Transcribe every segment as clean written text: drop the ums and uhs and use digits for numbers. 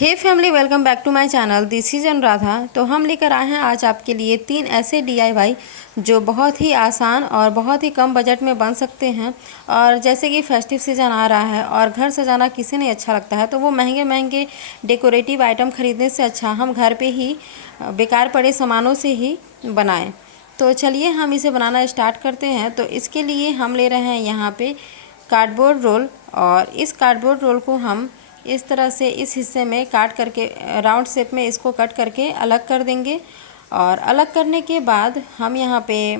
Hey family, welcome back to my channel. This is Anuradha. तो हम लेकर आए हैं आज आपके लिए 3 ऐसे DIY जो बहुत ही आसान और बहुत ही कम बजट में बन सकते हैं। और जैसे कि फेस्टिव सीज़न आ रहा है और घर सजाना किसी नहीं अच्छा लगता है, तो वो महंगे महंगे डेकोरेटिव आइटम ख़रीदने से अच्छा हम घर पे ही बेकार पड़े सामानों से ही बनाएं। तो चलिए हम इसे बनाना स्टार्ट करते हैं। तो इसके लिए हम ले रहे हैं यहाँ पे कार्डबोर्ड रोल, और इस कार्डबोर्ड रोल को हम इस तरह से इस हिस्से में काट करके राउंड शेप में इसको कट करके अलग कर देंगे। और अलग करने के बाद हम यहाँ पे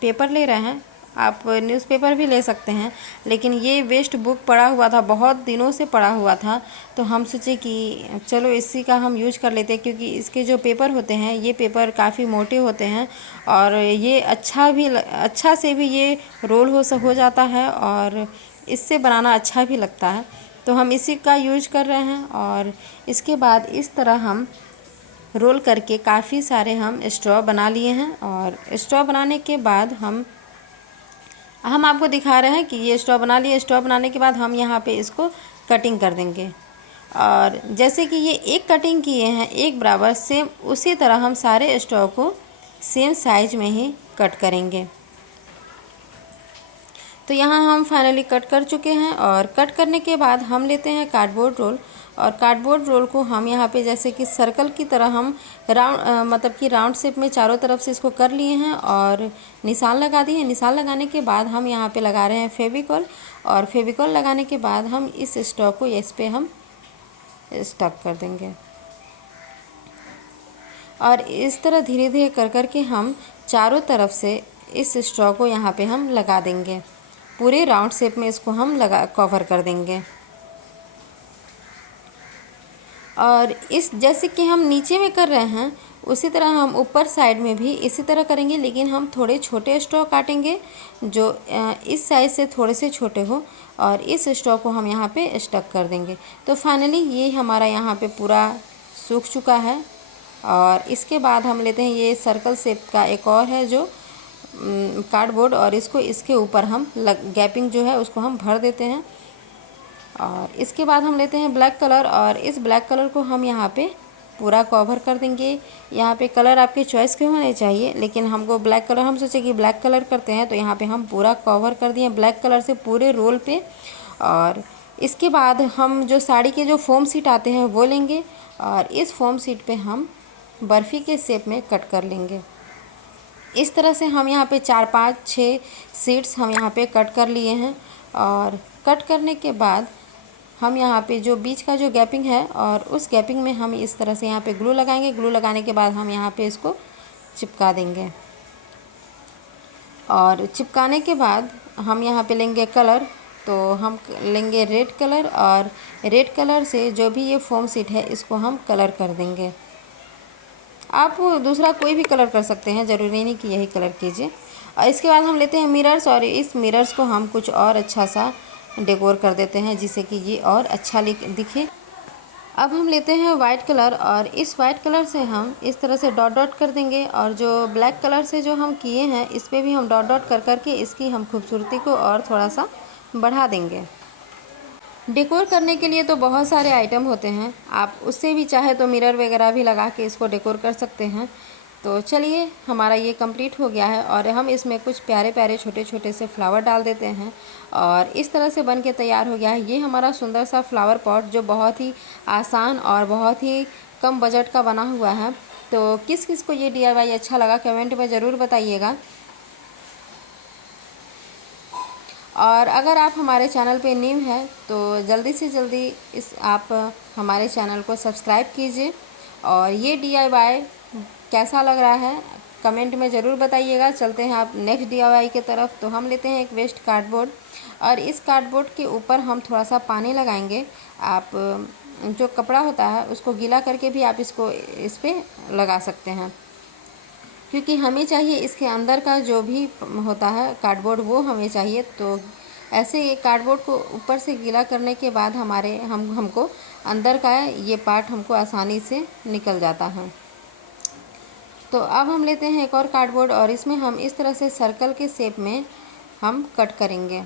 पेपर ले रहे हैं। आप न्यूज़पेपर भी ले सकते हैं, लेकिन ये वेस्ट बुक पड़ा हुआ था, बहुत दिनों से पड़ा हुआ था, तो हम सोचे कि चलो इसी का हम यूज कर लेते हैं, क्योंकि इसके जो पेपर होते हैं ये पेपर काफ़ी मोटे होते हैं और ये अच्छा से भी ये रोल हो जाता है और इससे बनाना अच्छा भी लगता है। तो हम इसी का यूज कर रहे हैं। और इसके बाद इस तरह हम रोल करके काफ़ी सारे हम स्ट्रॉ बना लिए हैं। और स्ट्रॉ बनाने के बाद हम आपको दिखा रहे हैं कि ये स्ट्रॉ बना लिए। स्ट्रॉ बनाने के बाद हम यहाँ पे इसको कटिंग कर देंगे। और जैसे कि ये एक कटिंग किए हैं एक बराबर, सेम उसी तरह हम सारे स्ट्रॉ को सेम साइज में ही कट करेंगे। तो यहाँ हम फाइनली कट कर चुके हैं। और कट करने के बाद हम लेते हैं कार्डबोर्ड रोल, और कार्डबोर्ड रोल को हम यहाँ पे जैसे कि सर्कल की तरह हम मतलब कि राउंड शेप में चारों तरफ से इसको कर लिए हैं और निशान लगा दिए हैं। निशान लगाने के बाद हम यहाँ पे लगा रहे हैं फेविकॉल, और फेविकॉल लगाने के बाद हम इस स्ट्रॉ को इस पे हम स्टक कर देंगे। और इस तरह धीरे धीरे कर कर के हम चारों तरफ से इस स्ट्रॉ को यहाँ पे हम लगा देंगे। पूरे राउंड शेप में इसको हम कवर कर देंगे। और इस जैसे कि हम नीचे में कर रहे हैं उसी तरह हम ऊपर साइड में भी इसी तरह करेंगे, लेकिन हम थोड़े छोटे स्ट्रॉ काटेंगे जो इस साइज से थोड़े से छोटे हो, और इस स्ट्रॉ को हम यहाँ पे स्टक कर देंगे। तो फाइनली ये हमारा यहाँ पे पूरा सूख चुका है। और इसके बाद हम लेते हैं ये सर्कल शेप का एक और है जो कार्डबोर्ड, और इसको इसके ऊपर हम गैपिंग जो है उसको हम भर देते हैं। और इसके बाद हम लेते हैं ब्लैक कलर, और इस ब्लैक कलर को हम यहाँ पे पूरा कवर कर देंगे। यहाँ पे कलर आपके चॉइस के होने चाहिए, लेकिन हमको ब्लैक कलर, हम सोचे कि ब्लैक कलर करते हैं, तो यहाँ पे हम पूरा कवर कर दिए ब्लैक कलर से पूरे रोल पे। और इसके बाद हम जो साड़ी के जो फोम शीट आते हैं वो लेंगे, और इस फोम शीट पे हम बर्फ़ी के शेप में कट कर लेंगे। इस तरह से हम यहाँ पे 4, 5, 6 शीट्स हम यहाँ पे कट कर लिए हैं। और कट करने के बाद हम यहाँ पे जो बीच का जो गैपिंग है, और उस गैपिंग में हम इस तरह से यहाँ पे ग्लू लगाएंगे। ग्लू लगाने के बाद हम यहाँ पे इसको चिपका देंगे। और चिपकाने के बाद हम यहाँ पे लेंगे कलर, तो हम लेंगे रेड कलर, और रेड कलर से जो भी ये फोम शीट है इसको हम कलर कर देंगे। आप दूसरा कोई भी कलर कर सकते हैं, ज़रूरी नहीं कि यही कलर कीजिए। और इसके बाद हम लेते हैं मिरर्स, और इस मिरर्स को हम कुछ और अच्छा सा डेकोर कर देते हैं जिससे कि ये और अच्छा दिखे। अब हम लेते हैं वाइट कलर, और इस वाइट कलर से हम इस तरह से डॉट डॉट कर देंगे। और जो ब्लैक कलर से जो हम किए हैं इस पर भी हम डॉट डॉट कर करके इसकी हम खूबसूरती को और थोड़ा सा बढ़ा देंगे। डेकोर करने के लिए तो बहुत सारे आइटम होते हैं, आप उससे भी चाहे तो मिरर वगैरह भी लगा के इसको डेकोर कर सकते हैं। तो चलिए हमारा ये कंप्लीट हो गया है, और हम इसमें कुछ प्यारे प्यारे छोटे छोटे से फ्लावर डाल देते हैं, और इस तरह से बन के तैयार हो गया है ये हमारा सुंदर सा फ्लावर पॉट, जो बहुत ही आसान और बहुत ही कम बजट का बना हुआ है। तो किस किस को ये DIY अच्छा लगा कमेंट में ज़रूर बताइएगा। और अगर आप हमारे चैनल पे न्यू हैं तो जल्दी से जल्दी आप हमारे चैनल को सब्सक्राइब कीजिए। और ये DIY कैसा लग रहा है कमेंट में ज़रूर बताइएगा। चलते हैं आप नेक्स्ट DIY की तरफ। तो हम लेते हैं एक वेस्ट कार्डबोर्ड, और इस कार्डबोर्ड के ऊपर हम थोड़ा सा पानी लगाएंगे। आप जो कपड़ा होता है उसको गीला करके भी आप इसको इस पर लगा सकते हैं, क्योंकि हमें चाहिए इसके अंदर का जो भी होता है कार्डबोर्ड वो हमें चाहिए। तो ऐसे ये कार्डबोर्ड को ऊपर से गीला करने के बाद हमको अंदर का ये पार्ट हमको आसानी से निकल जाता है। तो अब हम लेते हैं एक और कार्डबोर्ड, और इसमें हम इस तरह से सर्कल के शेप में हम कट करेंगे।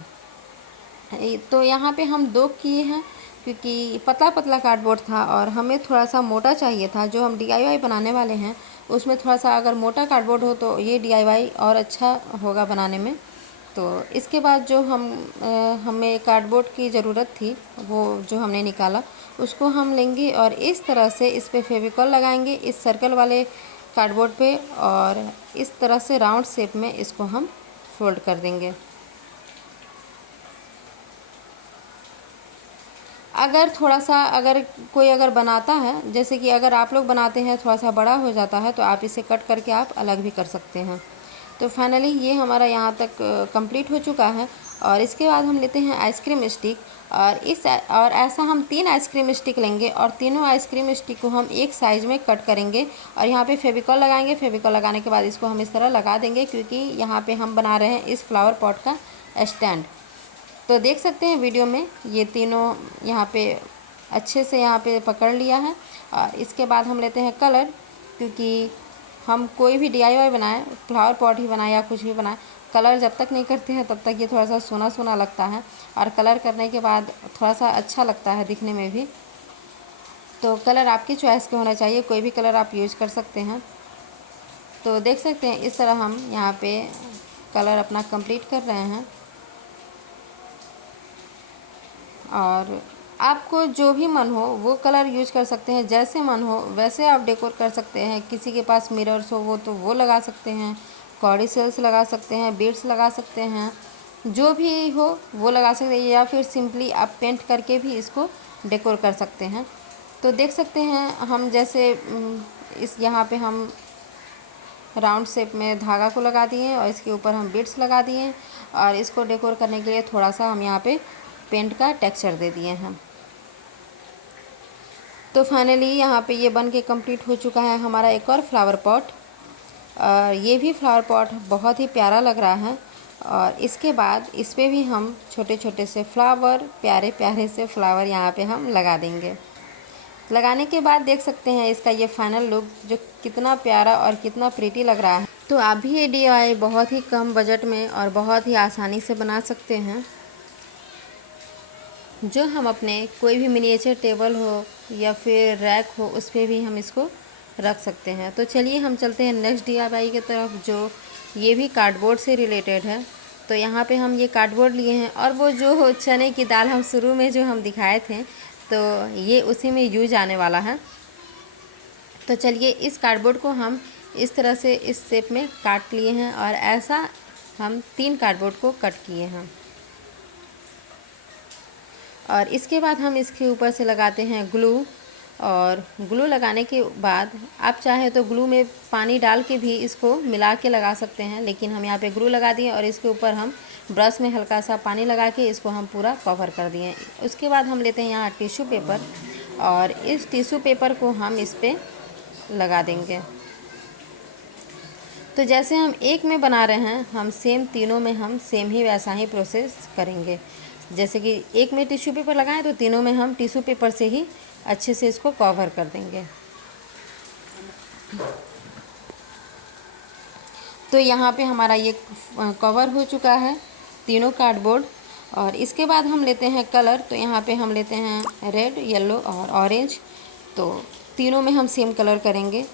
तो यहाँ पे हम 2 किए हैं, क्योंकि पतला पतला कार्डबोर्ड था और हमें थोड़ा सा मोटा चाहिए था। जो हम DIY बनाने वाले हैं उसमें थोड़ा सा अगर मोटा कार्डबोर्ड हो तो ये DIY और अच्छा होगा बनाने में। तो इसके बाद जो हमें कार्डबोर्ड की ज़रूरत थी वो जो हमने निकाला उसको हम लेंगे और इस तरह से इस पे फेविकॉल लगाएंगे इस सर्कल वाले कार्डबोर्ड पे, और इस तरह से राउंड शेप में इसको हम फोल्ड कर देंगे। अगर थोड़ा सा अगर कोई अगर बनाता है, जैसे कि अगर आप लोग बनाते हैं थोड़ा सा बड़ा हो जाता है तो आप इसे कट करके आप अलग भी कर सकते हैं। तो फाइनली ये हमारा यहाँ तक कंप्लीट हो चुका है। और इसके बाद हम लेते हैं आइसक्रीम स्टिक, और ऐसा हम 3 आइसक्रीम स्टिक लेंगे और तीनों आइसक्रीम स्टिक को हम एक साइज़ में कट करेंगे और यहाँ पे फेविकॉल लगाएंगे। फेविकॉल लगाने के बाद इसको हम इस तरह लगा देंगे, क्योंकि यहाँ पे हम बना रहे हैं इस फ्लावर पॉट का स्टैंड। तो देख सकते हैं वीडियो में ये तीनों यहाँ पे अच्छे से यहाँ पे पकड़ लिया है। और इसके बाद हम लेते हैं कलर, क्योंकि हम कोई भी DIY बनाए, फ्लावर पॉट ही बनाए या कुछ भी बनाए, कलर जब तक नहीं करते हैं तब तक ये थोड़ा सा सोना सोना लगता है, और कलर करने के बाद थोड़ा सा अच्छा लगता है दिखने में भी। तो कलर आपकी चॉइस के होना चाहिए, कोई भी कलर आप यूज कर सकते हैं। तो देख सकते हैं इस तरह हम यहाँ पे कलर अपना कंप्लीट कर रहे हैं। और आपको जो भी मन हो वो कलर यूज कर सकते हैं, जैसे मन हो वैसे आप डेकोर कर सकते हैं। किसी के पास मिरर्स हो वो तो वो लगा सकते हैं, कॉडी सेल्स लगा सकते हैं, बीड्स लगा सकते हैं, जो भी हो वो लगा सकते हैं, या फिर सिंपली आप पेंट करके भी इसको डेकोर कर सकते हैं। तो देख सकते हैं हम जैसे इस यहाँ पे हम राउंड शेप में धागा को लगा दिए और इसके ऊपर हम बीड्स लगा दिए, और इसको डेकोर करने के लिए थोड़ा सा हम यहाँ पे पेंट का टेक्सचर दे दिए हैं। तो फाइनली यहाँ पे ये बन के कंप्लीट हो चुका है हमारा एक और फ्लावर पॉट। और ये भी फ्लावर पॉट बहुत ही प्यारा लग रहा है। और इसके बाद इस पर भी हम छोटे छोटे से फ्लावर, प्यारे प्यारे से फ्लावर यहाँ पे हम लगा देंगे। लगाने के बाद देख सकते हैं इसका ये फाइनल लुक जो कितना प्यारा और कितना प्रीटी लग रहा है। तो आप भी ये DIY बहुत ही कम बजट में और बहुत ही आसानी से बना सकते हैं, जो हम अपने कोई भी मिनिएचर टेबल हो या फिर रैक हो उस पर भी हम इसको रख सकते हैं। तो चलिए हम चलते हैं नेक्स्ट DIY की तरफ, जो ये भी कार्डबोर्ड से रिलेटेड है। तो यहाँ पे हम ये कार्डबोर्ड लिए हैं, और वो जो चने की दाल हम शुरू में जो हम दिखाए थे तो ये उसी में यूज आने वाला है। तो चलिए इस कार्डबोर्ड को हम इस तरह से इस शेप में काट लिए हैं, और ऐसा हम 3 कार्डबोर्ड को कट किए हैं। और इसके बाद हम इसके ऊपर से लगाते हैं ग्लू, और ग्लू लगाने के बाद आप चाहे तो ग्लू में पानी डाल के भी इसको मिला के लगा सकते हैं, लेकिन हम यहाँ पे ग्लू लगा दिए और इसके ऊपर हम ब्रश में हल्का सा पानी लगा के इसको हम पूरा कवर कर दिए। उसके बाद हम लेते हैं यहाँ टिश्यू पेपर, और इस टिश्यू पेपर को हम इस पर लगा देंगे। तो जैसे हम एक में बना रहे हैं, हम सेम तीनों में हम सेम ही वैसा ही प्रोसेस करेंगे। जैसे कि एक में टिश्यू पेपर लगाएं तो तीनों में हम टिश्यू पेपर से ही अच्छे से इसको कवर कर देंगे। तो यहाँ पे हमारा ये कवर हो चुका है तीनों कार्डबोर्ड। और इसके बाद हम लेते हैं कलर। तो यहाँ पे हम लेते हैं रेड, येलो और ऑरेंज। तो तीनों में हम सेम कलर करेंगे।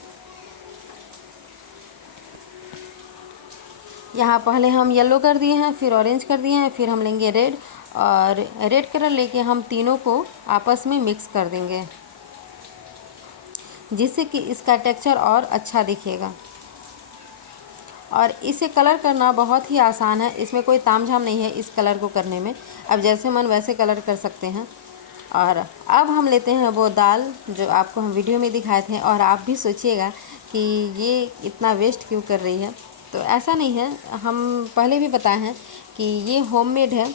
यहाँ पहले हम येलो कर दिए हैं, फिर ऑरेंज कर दिए हैं, फिर हम लेंगे रेड, और रेड कलर लेके हम तीनों को आपस में मिक्स कर देंगे, जिससे कि इसका टेक्सचर और अच्छा दिखेगा। और इसे कलर करना बहुत ही आसान है, इसमें कोई तामझाम नहीं है इस कलर को करने में। अब जैसे मन वैसे कलर कर सकते हैं। और अब हम लेते हैं वो दाल जो आपको हम वीडियो में दिखाए थे, और आप भी सोचिएगा कि ये इतना वेस्ट क्यों कर रही है। तो ऐसा नहीं है, हम पहले भी बताए हैं कि ये होममेड है,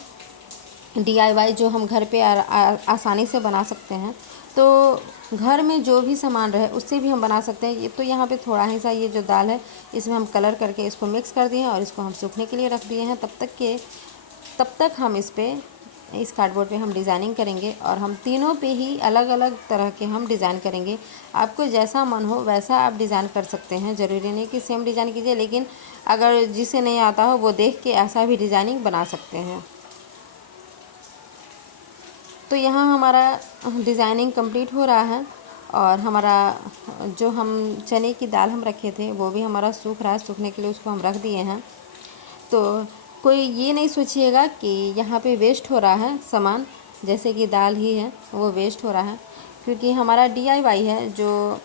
DIY जो हम घर पे आसानी से बना सकते हैं। तो घर में जो भी सामान रहे उससे भी हम बना सकते हैं। ये तो यहाँ पे थोड़ा ही सा ये जो दाल है इसमें हम कलर करके इसको मिक्स कर दिए हैं, और इसको हम सूखने के लिए रख दिए हैं। तब तक हम इस कार्डबोर्ड पे हम डिज़ाइनिंग करेंगे, और हम तीनों पे ही अलग अलग तरह के हम डिज़ाइन करेंगे। आपको जैसा मन हो वैसा आप डिज़ाइन कर सकते हैं, ज़रूरी नहीं कि सेम डिज़ाइन कीजिए, लेकिन अगर जिसे नहीं आता हो वो देख के ऐसा भी डिज़ाइनिंग बना सकते हैं। तो यहाँ हमारा डिज़ाइनिंग कंप्लीट हो रहा है और हमारा जो हम चने की दाल हम रखे थे वो भी हमारा सूख रहा है। सूखने के लिए उसको हम रख दिए हैं। तो कोई ये नहीं सोचिएगा कि यहाँ पे वेस्ट हो रहा है सामान, जैसे कि दाल ही है वो वेस्ट हो रहा है, क्योंकि हमारा DIY है जो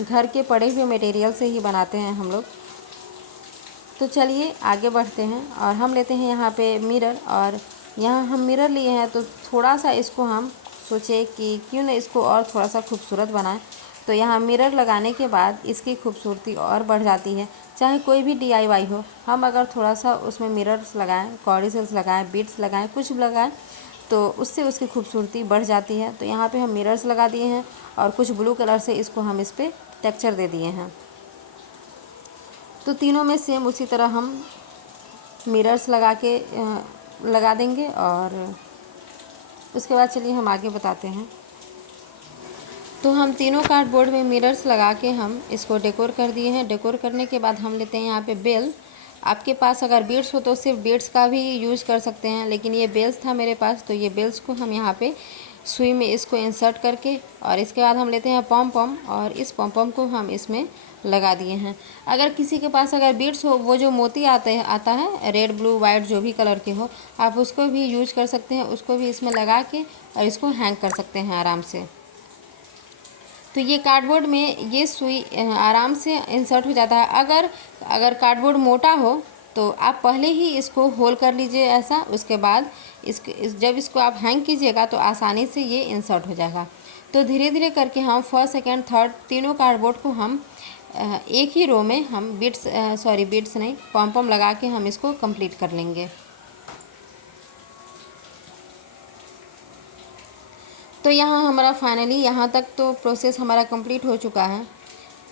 घर के पड़े हुए मटेरियल से ही बनाते हैं हम लोग। तो चलिए आगे बढ़ते हैं और हम लेते हैं यहाँ पे मिरर, और यहाँ हम मिरर लिए हैं तो थोड़ा सा इसको हम सोचे कि क्यों ना इसको और थोड़ा सा खूबसूरत बनाएं। तो यहाँ मिरर लगाने के बाद इसकी खूबसूरती और बढ़ जाती है। चाहे कोई भी DIY हो, हम अगर थोड़ा सा उसमें मिरर्स लगाएं, कॉर्डिसेल्स लगाएं, बीड्स लगाएं, कुछ भी लगाएं तो उससे उसकी खूबसूरती बढ़ जाती है। तो यहाँ पे हम मिरर्स लगा दिए हैं और कुछ ब्लू कलर से इसको हम इस पर टेक्सचर दे दिए हैं। तो तीनों में सेम उसी तरह हम मिरर्स लगा देंगे और उसके बाद चलिए हम आगे बताते हैं। तो हम तीनों कार्डबोर्ड में मिरर्स लगा के हम इसको डेकोर कर दिए हैं। डेकोर करने के बाद हम लेते हैं यहाँ पे बेल। आपके पास अगर बीड्स हो तो सिर्फ बीड्स का भी यूज़ कर सकते हैं, लेकिन ये बेल्स था मेरे पास, तो ये बेल्स को हम यहाँ पे सुई में इसको इंसर्ट करके, और इसके बाद हम लेते हैं पॉम पॉम, और इस पॉम पॉम को हम इसमें लगा दिए हैं। अगर किसी के पास अगर बीड्स हो, वो जो मोती आता है रेड ब्लू वाइट जो भी कलर के हो, आप उसको भी यूज कर सकते हैं। उसको भी इसमें लगा के और इसको हैंग कर सकते हैं आराम से। तो ये कार्डबोर्ड में ये सुई आराम से इंसर्ट हो जाता है। अगर कार्डबोर्ड मोटा हो तो आप पहले ही इसको होल कर लीजिए ऐसा, उसके बाद जब इसको आप हैंग कीजिएगा तो आसानी से ये इंसर्ट हो जाएगा। तो धीरे धीरे करके हम फर्स्ट सेकंड थर्ड तीनों कार्डबोर्ड को हम एक ही रो में हम बीड्स नहीं, पॉम पॉम लगा के हम इसको कंप्लीट कर लेंगे। तो यहाँ हमारा फाइनली यहाँ तक तो प्रोसेस हमारा कंप्लीट हो चुका है।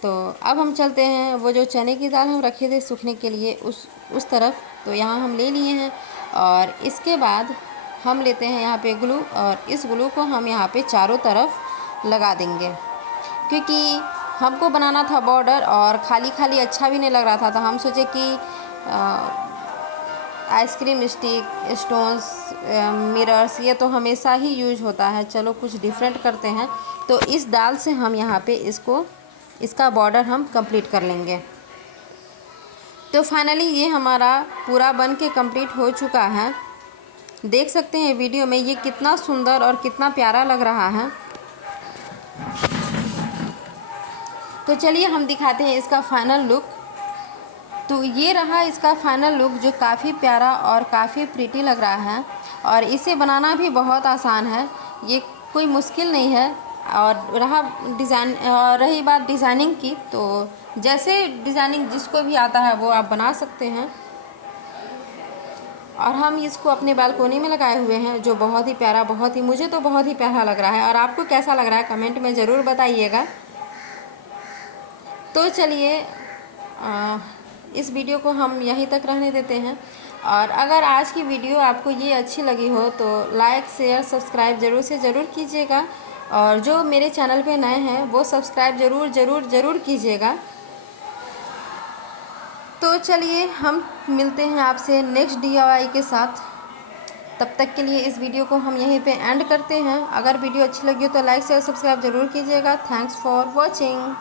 तो अब हम चलते हैं वो जो चने की दाल हम रखे थे सूखने के लिए उस तरफ। तो यहाँ हम ले लिए हैं और इसके बाद हम लेते हैं यहाँ पे ग्लू, और इस ग्लू को हम यहाँ पे चारों तरफ लगा देंगे, क्योंकि हमको बनाना था बॉर्डर और खाली खाली अच्छा भी नहीं लग रहा था। तो हम सोचे कि आइसक्रीम स्टिक, स्टोन्स, मिरर्स ये तो हमेशा ही यूज होता है, चलो कुछ डिफरेंट करते हैं। तो इस दाल से हम यहाँ पे इसका बॉर्डर हम कंप्लीट कर लेंगे। तो फाइनली ये हमारा पूरा बन के कंप्लीट हो चुका है। देख सकते हैं वीडियो में ये कितना सुंदर और कितना प्यारा लग रहा है। तो चलिए हम दिखाते हैं इसका फाइनल लुक। तो ये रहा इसका फाइनल लुक, जो काफ़ी प्यारा और काफ़ी प्रीटी लग रहा है, और इसे बनाना भी बहुत आसान है, ये कोई मुश्किल नहीं है। और रही बात डिज़ाइनिंग की, तो जैसे डिज़ाइनिंग जिसको भी आता है वो आप बना सकते हैं। और हम इसको अपने बालकोनी में लगाए हुए हैं, जो बहुत ही प्यारा, मुझे तो बहुत ही प्यारा लग रहा है। और आपको कैसा लग रहा है कमेंट में ज़रूर बताइएगा। तो चलिए इस वीडियो को हम यहीं तक रहने देते हैं। और अगर आज की वीडियो आपको ये अच्छी लगी हो तो लाइक शेयर सब्सक्राइब ज़रूर से ज़रूर कीजिएगा, और जो मेरे चैनल पे नए हैं वो सब्सक्राइब ज़रूर कीजिएगा। तो चलिए हम मिलते हैं आपसे नेक्स्ट DIY के साथ। तब तक के लिए इस वीडियो को हम यहीं पे एंड करते हैं। अगर वीडियो अच्छी लगी हो तो लाइक शेयर सब्सक्राइब ज़रूर कीजिएगा। Thanks for watching.